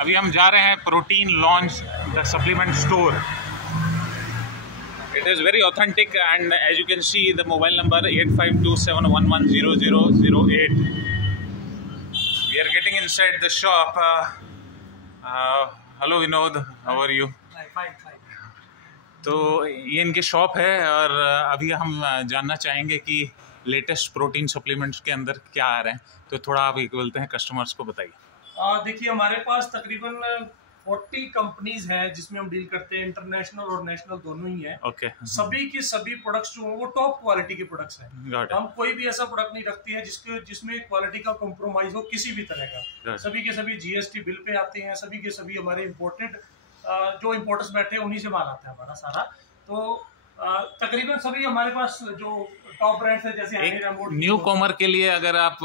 अभी हम जा रहे हैं protein launch the supplement store. It is very authentic, and as you can see, the mobile number 8527110008. We are getting inside the shop. Hello Vinod, how are you? Fine. तो ये इनकी shop है और अभी हम जानना चाहेंगे कि लेटेस्ट प्रोटीन सप्लीमेंट्स के अंदर क्या आ रहे हैं, तो थोड़ा आप ये बोलते हैं कस्टमर्स को बताइए. देखिए, हमारे पास तकरीबन 40 कंपनीज हैं जिसमें हम डील करते हैं. इंटरनेशनल और नेशनल दोनों ही हैं. ओके. सभी के सभी प्रोडक्ट्स जो हैं वो टॉप क्वालिटी के प्रोडक्ट्स हैं. हम कोई भी ऐसा प्रोडक्ट नहीं रखते हैं जिसमें क्वालिटी का कॉम्प्रोमाइज हो किसी भी तरह का. सभी के सभी जीएसटी बिल पे आते हैं. सभी के सभी हमारे इम्पोर्टेड जो इम्पोर्टर्स बैठे हैं उन्हीं से माल आता है हमारा सारा. तो तकरीबन सभी हमारे पास जो टॉप ब्रांड्स है, जैसे न्यू कॉमर के लिए अगर आप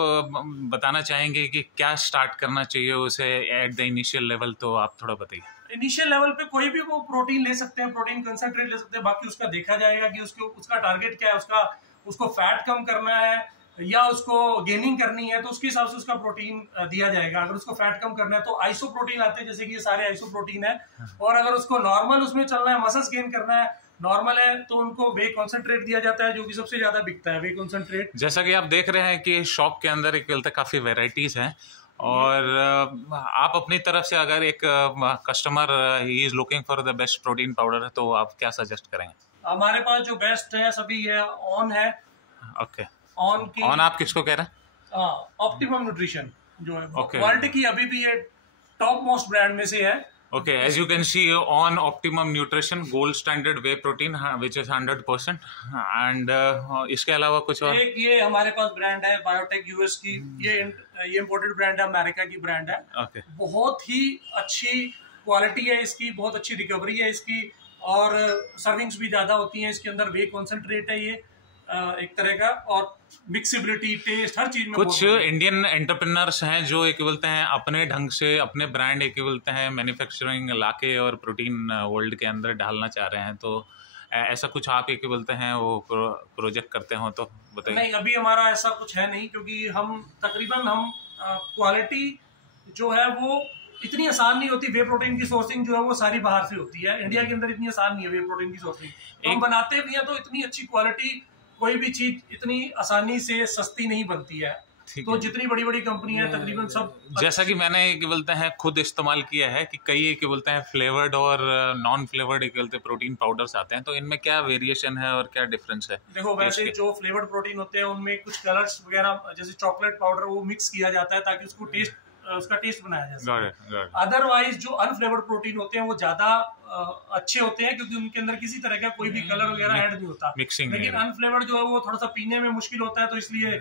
बताना चाहेंगे कि क्या स्टार्ट करना चाहिए उसे एट द इनिशियल लेवल, तो आप थोड़ा बताइए. इनिशियल लेवल पे कोई भी वो प्रोटीन ले सकते हैं, प्रोटीन कंसंट्रेट ले सकते हैं. बाकी उसका देखा जाएगा कि उसका टारगेट क्या है, उसको फैट कम करना है या उसको गेनिंग करनी है, तो उसके हिसाब से उसका प्रोटीन दिया जाएगा. अगर उसको फैट कम करना है तो आइसो प्रोटीन आते हैं, जैसे कि ये सारे आइसो प्रोटीन है. और अगर उसको नॉर्मल उसमें चलना है, मसल्स गेन करना है, नॉर्मल है, तो उनको वे कॉन्सेंट्रेट दिया जाता है, जो कि सबसे ज्यादा बिकता है, वे कॉन्सेंट्रेट. जैसा कि आप देख रहे हैं कि शॉप के अंदर एक काफी वेराइटीज हैं, और आप अपनी तरफ से अगर एक customer he is looking for the best protein powder, तो आप क्या सजेस्ट करेंगे? हमारे पास जो बेस्ट है सभी ये ऑन है. ओके. ऑन आप किसको कह रहे हैं? ऑप्टिमम न्यूट्रिशन जो है वर्ल्ड की अभी भी ये टॉप मोस्ट ब्रांड में से है. Okay, as you can see on Optimum Nutrition Gold Standard Whey Protein, which is 100%, and इसके अलावा कुछ और? एक ये हमारे पास ब्रांड है बायोटेक यूएस की. ये इम्पोर्टेड ब्रांड है, अमेरिका की ब्रांड है. Okay. बहुत ही अच्छी क्वालिटी है इसकी, बहुत अच्छी रिकवरी है इसकी, और सर्विंग्स भी ज्यादा होती हैं इसके अंदर. वे कॉन्सेंट्रेट है ये एक तरह का, और मिक्सिबिलिटी, टेस्ट, हर चीज में. कुछ इंडियन एंटरप्रेन्योर्स हैं जो एक बोलते हैं अपने ढंग से अपने ब्रांड एक बोलते हैं मैन्युफैक्चरिंग लाके और प्रोटीन वर्ल्ड के अंदर डालना चाह रहे हैं, तो ऐसा कुछ आप एक बोलते हैं वो प्रोजेक्ट करते हो तो बताइए. नहीं, अभी हमारा ऐसा कुछ है नहीं, क्योंकि हम क्वालिटी जो है वो इतनी आसान नहीं होती. वे प्रोटीन की सोर्सिंग जो है वो सारी बाहर से होती है. इंडिया के अंदर इतनी आसान नहीं है वे प्रोटीन की सोर्सिंग. हम बनाते भी हैं तो इतनी अच्छी क्वालिटी, कोई भी चीज इतनी आसानी से सस्ती नहीं बनती है. तो जितनी बड़ी बड़ी कंपनी है तकरीबन सब, जैसा कि मैंने क्या बोलते हैं खुद इस्तेमाल किया है कि कई क्या बोलते हैं फ्लेवर्ड और नॉन फ्लेवर्ड क्या बोलते हैं प्रोटीन पाउडर्स आते हैं, तो इनमें क्या वेरिएशन है और क्या डिफरेंस है? देखो, वैसे जो फ्लेवर्ड प्रोटीन होते हैं उनमें कुछ कलर्स वगैरह, जैसे चॉकलेट पाउडर, वो मिक्स किया जाता है ताकि उसका टेस्ट बनाया जा सके. अदरवाइज जो अनफ्लेवर्ड प्रोटीन होते हैं वो ज्यादा अच्छे होते हैं, क्योंकि उनके अंदर किसी तरह का कोई भी कलर वगैरह ऐड नहीं होता. लेकिन अनफ्लेवर्ड जो है वो थोड़ा सा पीने में मुश्किल होता है, तो इसलिए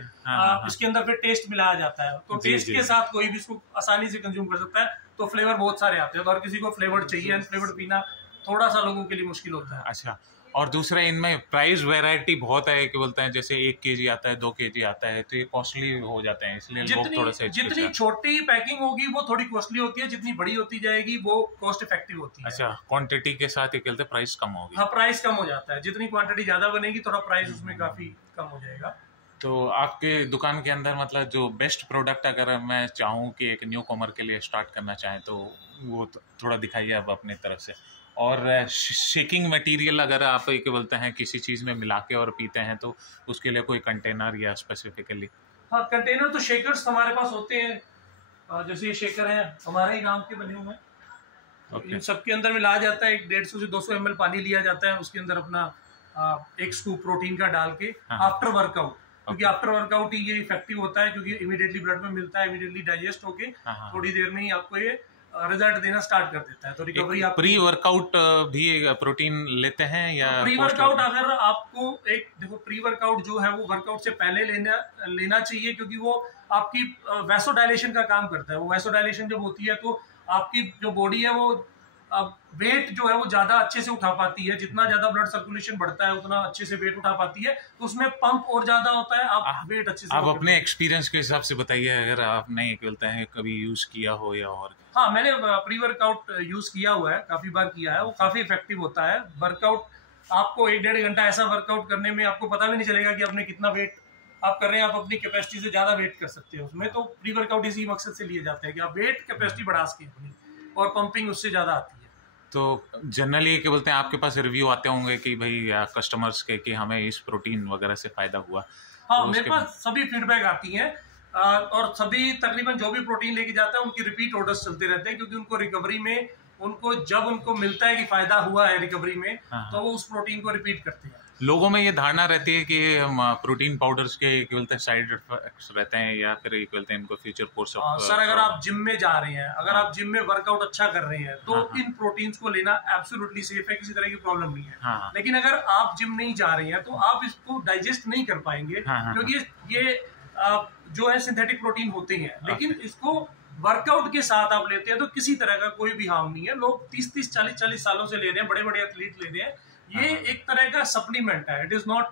इसके अंदर फिर टेस्ट मिलाया जाता है. तो टेस्ट के साथ कोई भी इसको आसानी से कंज्यूम कर सकता है. तो फ्लेवर बहुत सारे आते हैं, तो हर किसी को फ्लेवर्ड चाहिए. अनफ्लेवर्ड पीना थोड़ा सा लोगों के लिए मुश्किल होता है. अच्छा. और दूसरा, इनमें प्राइस वैरायटी बहुत है कि बोलते हैं, जैसे 1 kg आता है, 2 kg आता है, तो ये कॉस्टली हो जाते हैं, इसलिए लोग थोड़ा सा जितनी छोटी पैकिंग होगी वो थोड़ी कॉस्टली होती है, जितनी बड़ी होती जाएगी वो कॉस्ट इफेक्टिव होती है. अच्छा. क्वांटिटी के साथ ये कहते हैं प्राइस कम होगी. हाँ, प्राइस कम हो जाता है. जितनी क्वांटिटी ज्यादा बनेगी थोड़ा प्राइस उसमें काफी कम हो जाएगा. तो आपके दुकान के अंदर मतलब जो बेस्ट प्रोडक्ट अगर मैं चाहूँ कि एक न्यू कॉमर के लिए स्टार्ट करना चाहें, तो वो थोड़ा दिखाइए आप अपनी तरफ से. और शेकिंग मटेरियल अगर आप एक बोलते हैं किसी चीज़ में मिला के और पीते हैं, तो उसके लिए कोई कंटेनर या स्पेसिफिकली? हाँ, कंटेनर तो शेकर्स हमारे पास होते हैं. जैसे ये शेकर हैं हमारे ही नाम के बने हुए हैं. इन सब के अंदर मिलाया जाता है. 150 से 200 ml पानी लिया जाता है, उसके अंदर अपना 1 स्कूप प्रोटीन का डाल के आफ्टर वर्कआउट, क्योंकि आफ्टर वर्कआउट ही ये इफेक्टिव होता है, क्योंकि इमीडिएटली ब्लड में मिलता है, इमीडिएटली डाइजेस्ट होके थोड़ी देर में ही आपको ये रिजल्ट देना स्टार्ट कर देता है. तो रिकवरी. आप प्री वर्कआउट भी प्रोटीन लेते हैं या प्री वर्कआउट? अगर आपको देखो, प्री वर्कआउट जो है वो वर्कआउट से पहले लेना चाहिए, क्योंकि वो आपकी वैसोडाइलेशन का काम करता है. वो वैसोडाइलेशन जब होती है तो आपकी जो बॉडी है वो वेट जो है वो ज्यादा अच्छे से उठा पाती है. जितना ज्यादा ब्लड सर्कुलेशन बढ़ता है उतना अच्छे से वेट उठा पाती है, तो उसमें पंप और ज्यादा होता है. आप वेट अच्छे से. आप अपने एक्सपीरियंस के हिसाब से बताइए, अगर आपने बोलते हैं कभी यूज किया हो या और. हाँ, मैंने प्री वर्कआउट यूज किया हुआ है, काफी बार किया है. वो काफी इफेक्टिव होता है. वर्कआउट आपको 1-1.5 घंटा ऐसा वर्कआउट करने में आपको पता भी नहीं चलेगा कि आपने कितना वेट आप कर रहे हैं. आप अपनी कैपेसिटी से ज्यादा वेट कर सकते हो उसमें. तो प्री वर्कआउट इसी मकसद से लिए जाते हैं कि आप वेट कैपेसिटी बढ़ा सकें अपनी. और पंपिंग उससे ज़्यादा आती है। तो जनरली क्या बोलते हैं, आपके पास रिव्यू आते होंगे कि भाई कस्टमर्स के कि हमें इस प्रोटीन वगैरह से फ़ायदा हुआ? हाँ, मेरे पास सभी फीडबैक आती हैं और सभी तकरीबन जो भी प्रोटीन लेके जाता है उनकी रिपीट ऑर्डर्स चलते रहते हैं, क्योंकि उनको रिकवरी में जब उनको मिलता है कि फायदा हुआ है रिकवरी में, तो वो उस प्रोटीन को रिपीट करते हैं। लोगों में ये धारणा रहती है कि प्रोटीन पाउडर्स के बोलते हैं साइड इफेक्ट्स रहते हैं या फिर बोलते हैं इनको फ्यूचर कोर्स ऑफ। सर, अगर आप जिम में जा रहे हैं, अगर आप जिम में वर्कआउट अच्छा कर रहे हैं, तो इन प्रोटीन्स को लेना एब्सोल्युटली सेफ है, किसी तरह की प्रॉब्लम नहीं है। लेकिन अगर आप जिम नहीं जा रहे हैं तो आप इसको डाइजेस्ट नहीं कर पाएंगे, क्योंकि ये जो है सिंथेटिक प्रोटीन होते हैं, लेकिन इसको वर्कआउट के साथ आप लेते हैं तो किसी तरह का कोई भी हार्म नहीं है। लोग 30-30, 40-40 सालों से ले रहे हैं, बड़े बड़े एथलीट ले रहे हैं। ये एक तरह का सप्लीमेंट है, इट इज नॉट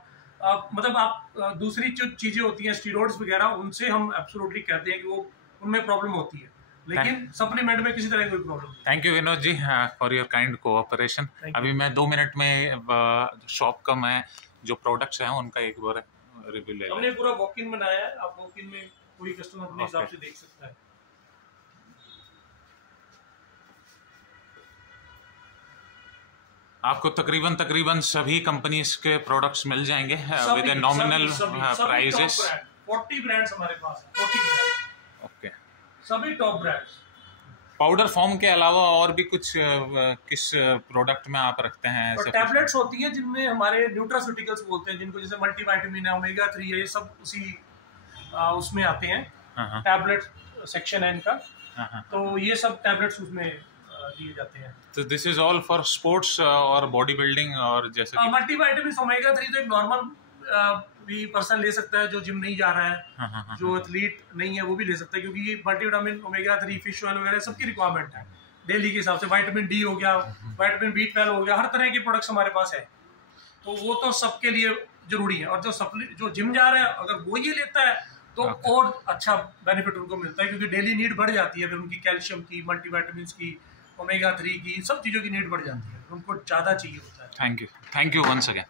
मतलब आप दूसरी जो चीजें होती हैं स्टीरॉइड्स वगैरह, उनसे हम एब्सोल्युटली कहते हैं कि वो उनमें प्रॉब्लम होती है, लेकिन सप्लीमेंट में किसी तरह की कोई प्रॉब्लम नहीं। Thank you Vinod ji for your kind cooperation. अभी मैं 2 मिनट में शॉप का मैं जो प्रोडक्ट्स हैं उनका एक बार रिव्यू ले। हमने पूरा वॉक इन बनाया है, आप वॉक इन में कोई कस्टमर अपने हिसाब से देख सकता है। आपको तकरीबन सभी कंपनीज के प्रोडक्ट्स मिल जाएंगे विद नॉमिनल प्राइसेस। 40 ब्रांड्स हमारे पास है, 40 ब्रांड्स। ओके, सभी टॉप ब्रांड्स। पाउडर फॉर्म के अलावा और भी कुछ किस प्रोडक्ट में आप रखते हैं? तो टैबलेट्स होती हैं जिनमें हमारे न्यूट्रास्यूटिकल्स बोलते हैं, जिनको जैसे मल्टीविटामिन है, ओमेगा 3 है, ये सब उसी उसमें आते हैं। टैबलेट सेक्शन है इनका, तो ये सब टैबलेट्स उसमें दिए जाते हैं। तो this is all for sports और बॉडी बिल्डिंग और जैसे मल्टीविटामिन ओमेगा 3 तो एक नॉर्मल भी पर्सन ले सकता है जो जिम नहीं जा रहा है, जो एथलीट नहीं है वो भी ले सकता है, क्योंकि ये मल्टीविटामिन ओमेगा 3 फिश ऑयल वगैरह सबकी रिक्वायरमेंट है डेली के हिसाब से। विटामिन डी हो गया, विटामिन B12 हो गया, हर तरह के प्रोडक्ट्स हमारे पास है, तो वो तो सबके लिए जरूरी है। और जो जिम जा रहा है अगर वो ये लेता है तो और अच्छा बेनिफिट उनको मिलता है, क्योंकि डेली नीड बढ़ जाती है फिर उनकी, कैल्शियम की, मल्टीविटामिन की, ओमेगा 3 की, सब चीज़ों की नीड बढ़ जाती है, उनको ज़्यादा चाहिए होता है। Thank you once again.